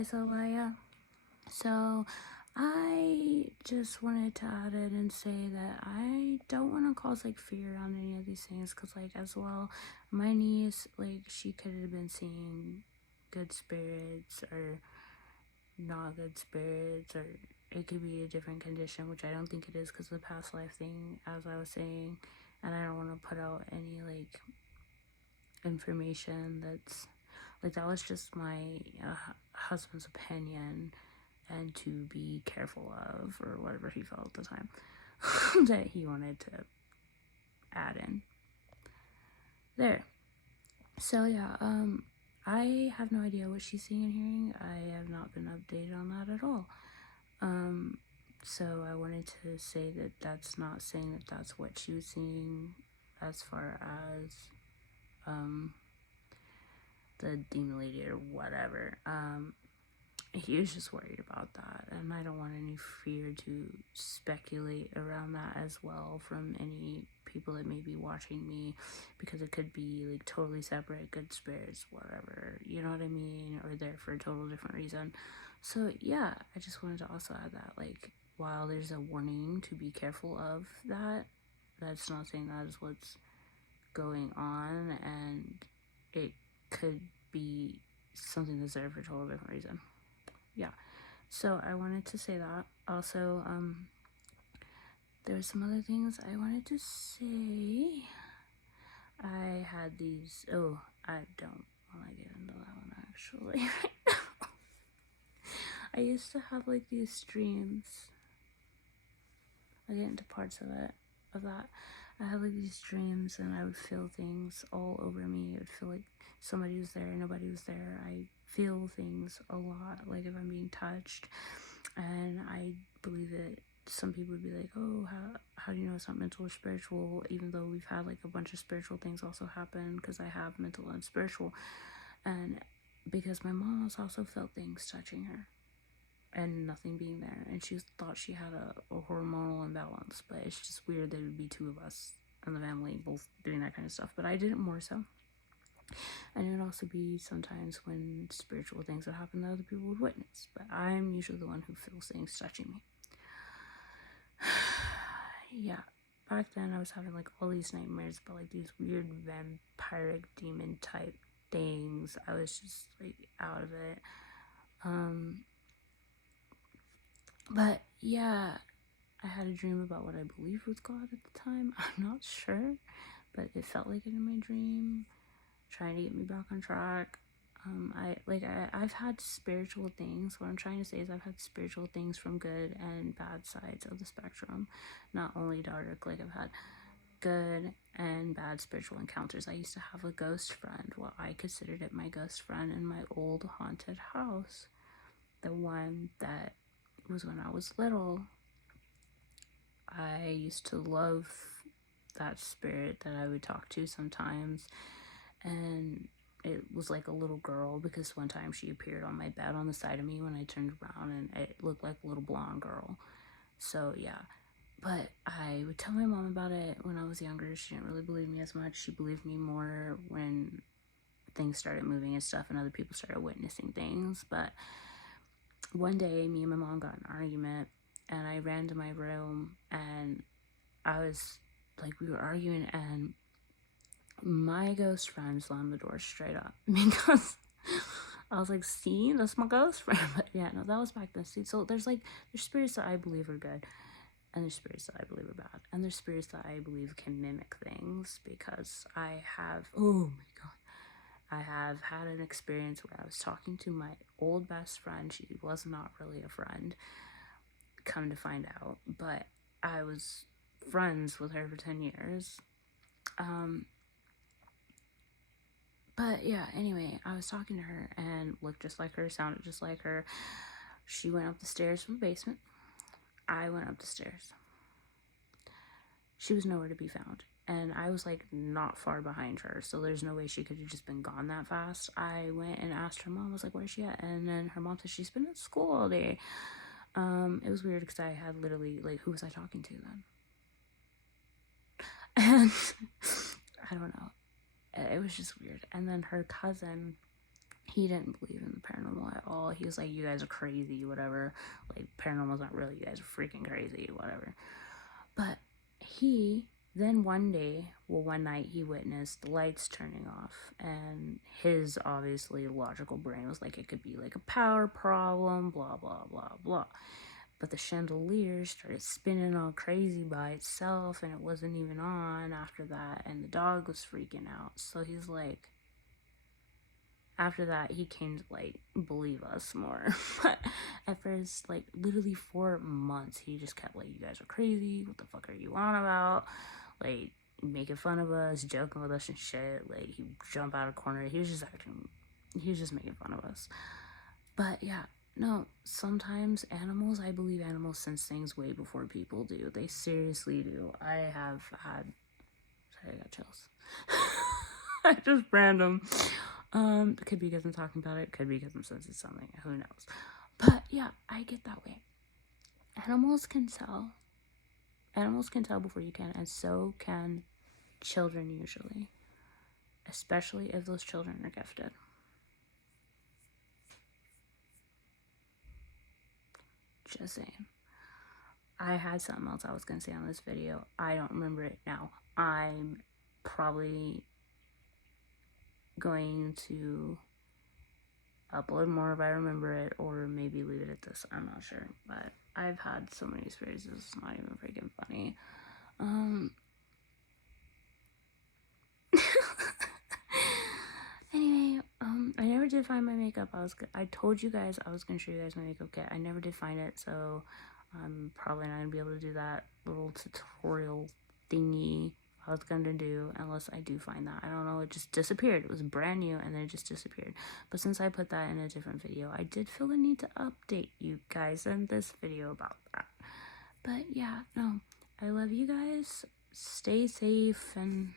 Yeah. So I just wanted to add it and say that I don't want to cause like fear on any of these things, because like as well, my niece, like, she could have been seeing good spirits or not good spirits, or it could be a different condition, which I don't think it is because of the past life thing, as I was saying. And I don't want to put out any like information that's like, that was just my husband's opinion, and to be careful of, or whatever he felt at the time that he wanted to add in there. So yeah, I have no idea what she's seeing and hearing. I have not been updated on that at all. So I wanted to say that that's not saying that that's what she was seeing as far as the demon lady or whatever. He was just worried about that, and I don't want any fear to speculate around that as well from any people that may be watching me, because it could be like totally separate, good spirits, whatever, you know what I mean, or there for a total different reason. So yeah, I just wanted to also add that, like, while there's a warning to be careful of that, that's not saying that is what's going on, and it could be something that's there for a total different reason. Yeah, so I wanted to say that. Also, there were some other things I wanted to say. I had these, I don't want to get into that one actually right now. I used to have like these dreams. I get into parts of that. I had like these dreams, and I would feel things all over me. It would feel like somebody was there, nobody was there. I feel things a lot, like if I'm being touched. And I believe that some people would be like, oh, how do you know it's not mental or spiritual, even though we've had like a bunch of spiritual things also happen, because I have mental and spiritual. And because my mom has also felt things touching her and nothing being there, and she thought she had a hormonal imbalance, but it's just weird that it would be two of us in the family both doing that kind of stuff. But I did it more so. And it would also be sometimes when spiritual things would happen that other people would witness, but I'm usually the one who feels things touching me. Yeah, back then I was having like all these nightmares about like these weird vampiric demon type things. I was just like out of it. But yeah, I had a dream about what I believed was God at the time. I'm not sure, but it felt like it in my dream, trying to get me back on track. I've had spiritual things. What I'm trying to say is I've had spiritual things from good and bad sides of the spectrum, not only dark. Like, I've had good and bad spiritual encounters. I used to have a ghost friend. Well, I considered it my ghost friend in my old haunted house, the one that was when I was little. I used to love that spirit that I would talk to sometimes, and it was like a little girl, because one time she appeared on my bed on the side of me when I turned around, and it looked like a little blonde girl. So yeah, but I would tell my mom about it when I was younger. She didn't really believe me as much. She believed me more when things started moving and stuff, and other people started witnessing things. But one day, me and my mom got in an argument, and I ran to my room, and I was like, we were arguing, and my ghost friend slammed the door straight up, because I was like, see, that's my ghost friend. But yeah, no, that was back then. See, so there's spirits that I believe are good, and there's spirits that I believe are bad, and there's spirits that I believe can mimic things, because I have, oh my god, I have had an experience where I was talking to my old best friend. She was not really a friend, come to find out, but I was friends with her for 10 years. But yeah, anyway, I was talking to her, and looked just like her, sounded just like her. She went up the stairs from the basement. I went up the stairs. She was nowhere to be found. And I was like not far behind her, so there's no way she could have just been gone that fast. I went and asked her mom, I was like, where's she at? And then her mom said she's been at school all day. It was weird, because I had literally, like, who was I talking to then? And I don't know. It was just weird. And then her cousin, he didn't believe in the paranormal at all. He was like, you guys are crazy, whatever. Like, paranormal's not real. You guys are freaking crazy, whatever. But he then one night he witnessed the lights turning off, and his obviously logical brain was like, it could be like a power problem, blah, blah, blah, blah. But the chandelier started spinning all crazy by itself, and it wasn't even on after that, and the dog was freaking out. So he's like, after that, he came to like believe us more. But at first, like literally for months, he just kept like, you guys are crazy. What the fuck are you on about? Like, making fun of us, joking with us and shit. Like, he'd jump out of corner. He was just making fun of us. But yeah, no, sometimes animals, I believe animals sense things way before people do. They seriously do. I have had, sorry, I got chills. I just random. It could be because I'm talking about it. Could be because I'm sensing something. Who knows? But yeah, I get that way. Animals can tell. Animals can tell before you can, and so can children usually. Especially if those children are gifted. Just saying. I had something else I was going to say on this video. I don't remember it now. I'm probably going to upload more if I remember it, or maybe leave it at this. I'm not sure. But I've had so many experiences, it's not even freaking funny. Anyway, I never did find my makeup. I told you guys I was gonna show you guys my makeup kit. I never did find it, so I'm probably not gonna be able to do that little tutorial thingy I was gonna do unless I do find that. I don't know, it just disappeared. It was brand new and then it just disappeared. But since I put that in a different video, I did feel the need to update you guys in this video about that. But yeah, no, I love you guys. Stay safe and